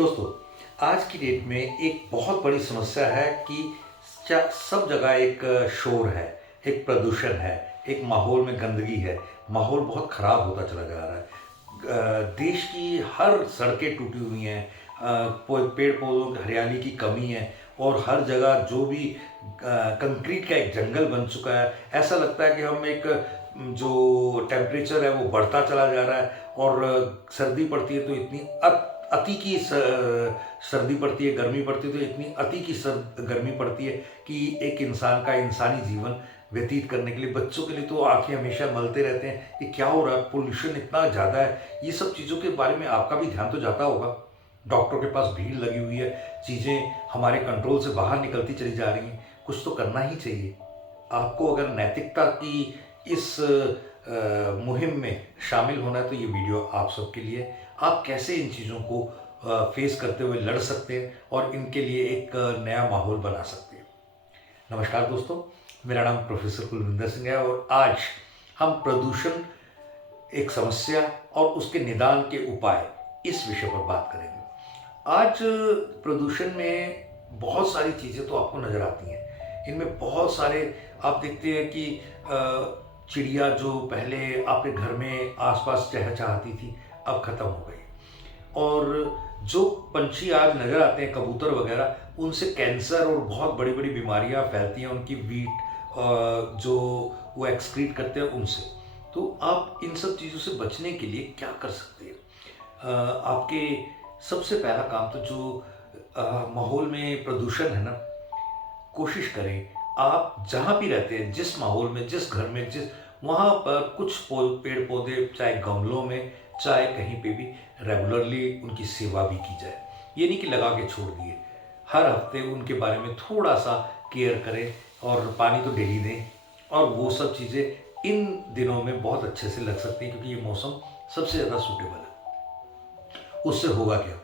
दोस्तों, आज की डेट में एक बहुत बड़ी समस्या है कि सब जगह एक शोर है, एक प्रदूषण है, एक माहौल में गंदगी है, माहौल बहुत ख़राब होता चला जा रहा है। देश की हर सड़कें टूटी हुई हैं, पेड़ पौधों की हरियाली की कमी है और हर जगह जो भी कंक्रीट का एक जंगल बन चुका है। ऐसा लगता है कि हम एक जो टेम्परेचर है वो बढ़ता चला जा रहा है और सर्दी पड़ती है तो इतनी अति की सर्दी पड़ती है, गर्मी पड़ती है तो इतनी अति की गर्मी पड़ती है कि एक इंसान का इंसानी जीवन व्यतीत करने के लिए, बच्चों के लिए तो आंखें हमेशा मलते रहते हैं कि क्या हो रहा है, पोल्यूशन इतना ज़्यादा है। ये सब चीज़ों के बारे में आपका भी ध्यान तो जाता होगा। डॉक्टरों के पास भीड़ लगी हुई है, चीज़ें हमारे कंट्रोल से बाहर निकलती चली जा रही हैं, कुछ तो करना ही चाहिए। आपको अगर नैतिकता की इस मुहिम में शामिल होना है तो ये वीडियो आप सबके लिए। आप कैसे इन चीज़ों को फेस करते हुए लड़ सकते हैं और इनके लिए एक नया माहौल बना सकते हैं। नमस्कार दोस्तों, मेरा नाम प्रोफेसर कुलविंदर सिंह है और आज हम प्रदूषण एक समस्या और उसके निदान के उपाय इस विषय पर बात करेंगे। आज प्रदूषण में बहुत सारी चीज़ें तो आपको नज़र आती हैं। इनमें बहुत सारे आप देखते हैं कि चिड़िया जो पहले आपके घर में आसपास चहचहाती थी, अब ख़त्म हो गई। और जो पंछी आज नज़र आते हैं, कबूतर वगैरह, उनसे कैंसर और बहुत बड़ी बड़ी बीमारियां फैलती हैं, उनकी जो वो एक्सक्रीट करते हैं उनसे। तो आप इन सब चीज़ों से बचने के लिए क्या कर सकते हैं? आपके सबसे पहला काम तो जो माहौल में प्रदूषण है ना, कोशिश करें आप जहाँ भी रहते हैं, जिस माहौल में, जिस घर में, वहाँ पर कुछ पेड़ पौधे, चाहे गमलों में, चाहे कहीं पे भी, रेगुलरली उनकी सेवा भी की जाए। ये नहीं कि लगा के छोड़ दिए। हर हफ्ते उनके बारे में थोड़ा सा केयर करें और पानी तो डेली दें। और वो सब चीज़ें इन दिनों में बहुत अच्छे से लग सकती हैं क्योंकि ये मौसम सबसे ज़्यादा सूटेबल है। उससे होगा क्या,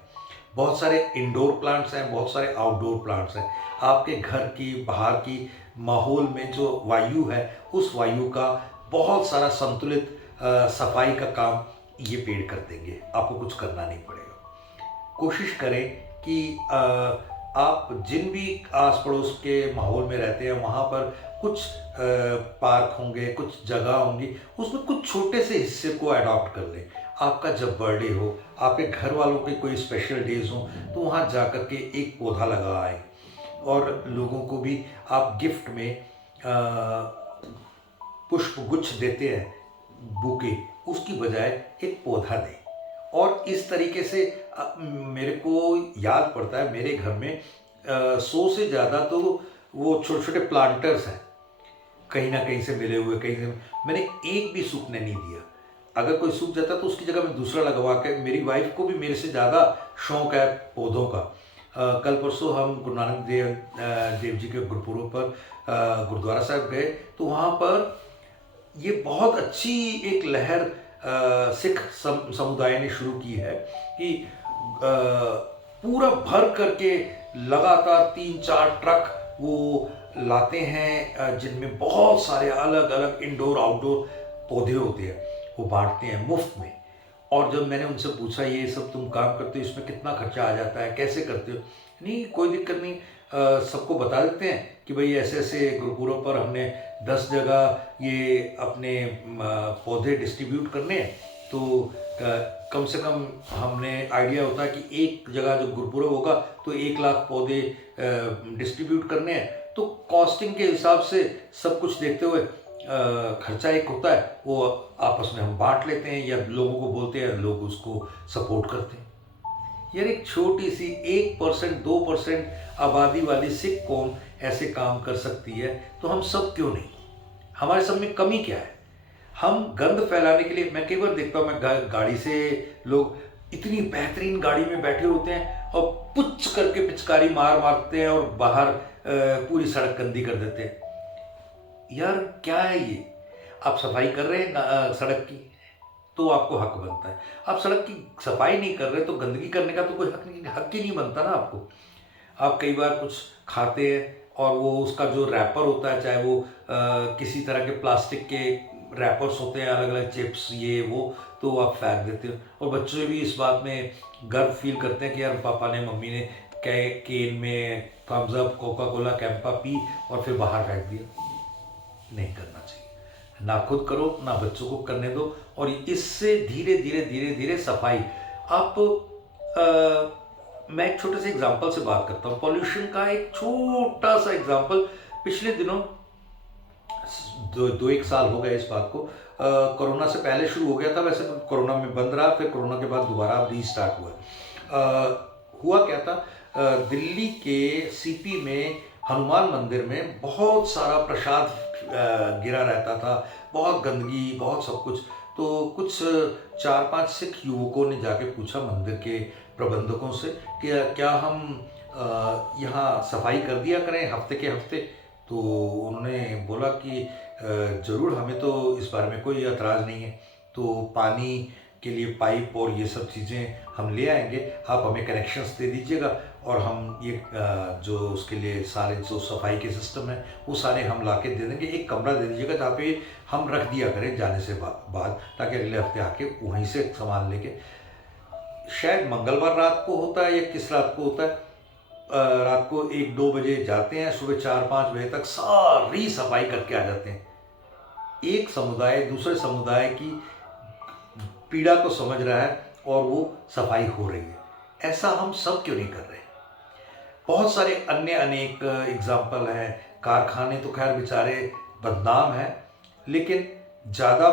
बहुत सारे इंडोर प्लांट्स हैं, बहुत सारे आउटडोर प्लांट्स हैं। आपके घर की बाहर की माहौल में जो वायु है, उस वायु का बहुत सारा संतुलित सफाई का काम ये पेड़ कर देंगे। आपको कुछ करना नहीं पड़ेगा। कोशिश करें कि आप जिन भी आस पड़ोस के माहौल में रहते हैं वहाँ पर कुछ पार्क होंगे, कुछ जगह होंगी, उसमें कुछ छोटे से हिस्से को अडॉप्ट कर लें। आपका जब बर्थडे हो, आपके घर वालों के कोई स्पेशल डेज हो, तो वहाँ जा कर के एक पौधा लगा आए। और लोगों को भी आप गिफ्ट में पुष्प गुच्छ देते हैं, बुके, उसकी बजाय एक पौधा दें। और इस तरीके से मेरे को याद पड़ता है, मेरे घर में 100 से ज़्यादा तो वो छोटे छोटे प्लांटर्स हैं, कहीं ना कहीं से मिले हुए, कहीं से मैंने एक भी सूखने नहीं दिया। अगर कोई सूख जाता तो उसकी जगह मैं दूसरा लगवा के, मेरी वाइफ को भी मेरे से ज़्यादा शौक है पौधों का। कल परसों हम गुरु नानक देव जी के गुरुपुरब पर गुरुद्वारा साहब गए, तो वहाँ पर ये बहुत अच्छी एक लहर सिख समुदाय ने शुरू की है कि पूरा भर करके लगातार 3-4 ट्रक वो लाते हैं, जिनमें बहुत सारे अलग अलग इंडोर आउटडोर पौधे होते हैं, वो बांटते हैं मुफ्त में। और जब मैंने उनसे पूछा ये सब तुम काम करते हो, इसमें कितना खर्चा आ जाता है, कैसे करते हो? नहीं, कोई दिक्कत नहीं, सबको बता देते हैं कि भाई ऐसे ऐसे गुरुपुरब पर हमने 10 जगह ये अपने पौधे डिस्ट्रीब्यूट करने हैं। तो कम से कम हमने आइडिया होता है कि एक जगह जो गुरुपुरब होगा तो 1 लाख पौधे डिस्ट्रीब्यूट करने हैं। तो कॉस्टिंग के हिसाब से सब कुछ देखते हुए खर्चा एक होता है, वो आपस में हम बांट लेते हैं या लोगों को बोलते हैं, लोग उसको सपोर्ट करते हैं। यार एक छोटी सी 1% 2% आबादी वाली सिख कौम ऐसे काम कर सकती है, तो हम सब क्यों नहीं? हमारे सब में कमी क्या है? हम गंद फैलाने के लिए, मैं कई बार देखता हूँ, मैं गाड़ी से, लोग इतनी बेहतरीन गाड़ी में बैठे होते हैं और पुच्छ करके पिचकारी मारते हैं और बाहर पूरी सड़क गंदी कर देते हैं। यार क्या है ये? आप सफाई कर रहे हैं सड़क की, तो आपको हक बनता है। आप सड़क की सफाई नहीं कर रहे तो गंदगी करने का तो कोई हक ही नहीं बनता ना आपको। आप कई बार कुछ खाते हैं और वो उसका जो रैपर होता है, चाहे वो किसी तरह के प्लास्टिक के रैपर्स होते हैं अलग अलग, चिप्स ये वो, तो आप फेंक देते हो। और बच्चे भी इस बात में गर्व फील करते हैं कि यार पापा ने मम्मी ने केन में Thums Up Coca Cola Campa पी और फिर बाहर फेंक दिया। नहीं करना चाहिए, ना खुद करो ना बच्चों को करने दो। और इससे धीरे धीरे धीरे धीरे सफाई आप मैं एक छोटे से एग्जांपल से बात करता हूँ, पॉल्यूशन का एक छोटा सा एग्जांपल। पिछले दिनों दो एक साल हो गए इस बात को, कोरोना से पहले शुरू हो गया था, वैसे तो कोरोना में बंद रहा, फिर कोरोना के बाद दोबारा रीस्टार्ट हुआ। हुआ क्या था, दिल्ली के सीपी में हनुमान मंदिर में बहुत सारा प्रसाद गिरा रहता था, बहुत गंदगी बहुत सब कुछ। तो कुछ 4-5 सिख युवकों ने जाके पूछा मंदिर के प्रबंधकों से कि क्या हम यहाँ सफाई कर दिया करें हफ्ते के हफ्ते। तो उन्होंने बोला कि ज़रूर, हमें तो इस बारे में कोई एतराज़ नहीं है, तो पानी के लिए पाइप और ये सब चीज़ें हम ले आएंगे, आप हमें कनेक्शंस दे दीजिएगा और हम ये जो उसके लिए सारे जो सफाई के सिस्टम है वो सारे हम ला के दे देंगे। एक कमरा दे दीजिएगा जहाँ पे हम रख दिया करें जाने से बाद, ताकि अगले हफ्ते आके वहीं से सामान लेके। शायद मंगलवार रात को होता है या किस रात को होता है, रात को 1-2 बजे जाते हैं, सुबह 4-5 बजे तक सारी सफाई करके आ जाते हैं। एक समुदाय दूसरे समुदाय की पीड़ा को समझ रहा है और वो सफाई हो रही है। ऐसा हम सब क्यों नहीं कर रहे? बहुत सारे अन्य अनेक एग्जाम्पल हैं। कारखाने तो खैर बेचारे बदनाम हैं, लेकिन ज़्यादा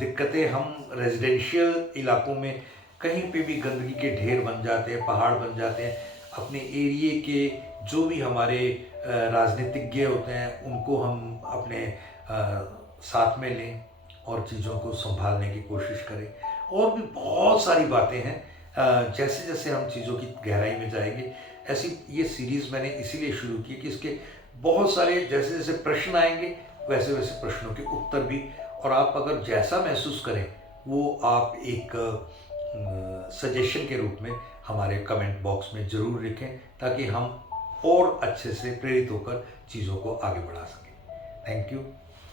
दिक्कतें हम रेजिडेंशियल इलाकों में कहीं पे भी गंदगी के ढेर बन जाते हैं, पहाड़ बन जाते हैं। अपने एरिए के जो भी हमारे राजनीतिज्ञ होते हैं उनको हम अपने साथ में लें और चीज़ों को संभालने की कोशिश करें। और भी बहुत सारी बातें हैं, जैसे जैसे हम चीज़ों की गहराई में जाएंगे, ऐसी ये सीरीज़ मैंने इसीलिए शुरू की कि इसके बहुत सारे जैसे जैसे प्रश्न आएंगे वैसे वैसे प्रश्नों के उत्तर भी। और आप अगर जैसा महसूस करें वो आप एक सजेशन के रूप में हमारे कमेंट बॉक्स में ज़रूर लिखें, ताकि हम और अच्छे से प्रेरित होकर चीज़ों को आगे बढ़ा सकें। Thank you.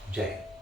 जय हिंद।